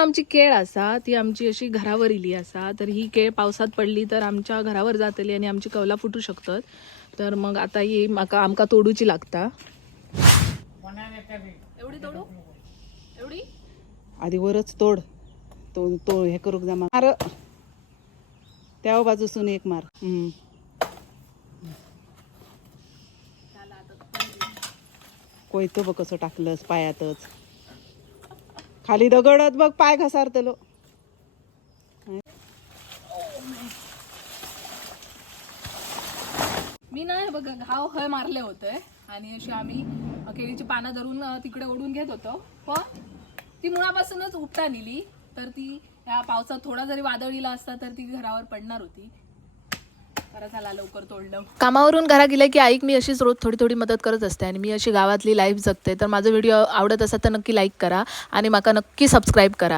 आमची केळ असा ती आमची अशी घरावर इली असा तर ही केळ पावसात पडली तर आमच्या घरावर जातली आणि आमची कवला फुटू शकतात. तर मग आता ही म्हाका आमका तोडूची लागता. एवढी तोडू? एवढी? आधी वरच तोड. तो तो हे करूक जमा मार. त्या बाजूसून एक मार. कोयतो बघ कसं टाकलंस पायातच. खाली दगडत बघ पाय घसारतलो. मी ना बघ घाव हय मारले होते. आणि अशी आम्ही केळीची पानं धरून तिकडे ओढून घेत होतो. पण ती मुळापासूनच उपटा नेली. तर ती या पावसात थोडा जरी वादळीला असता तर ती घरावर पडणार होती. बरं झाला लवकर तोडलं. कामावरून घरा गेलं की ऐक मी अशीच रोज थोडी थोडी मदत करत असते आणि मी अशी गावातली लाईफ जगते. तर माझा व्हिडिओ आवडत असेल तर नक्की लाईक करा आणि माका नक्की सबस्क्राईब करा.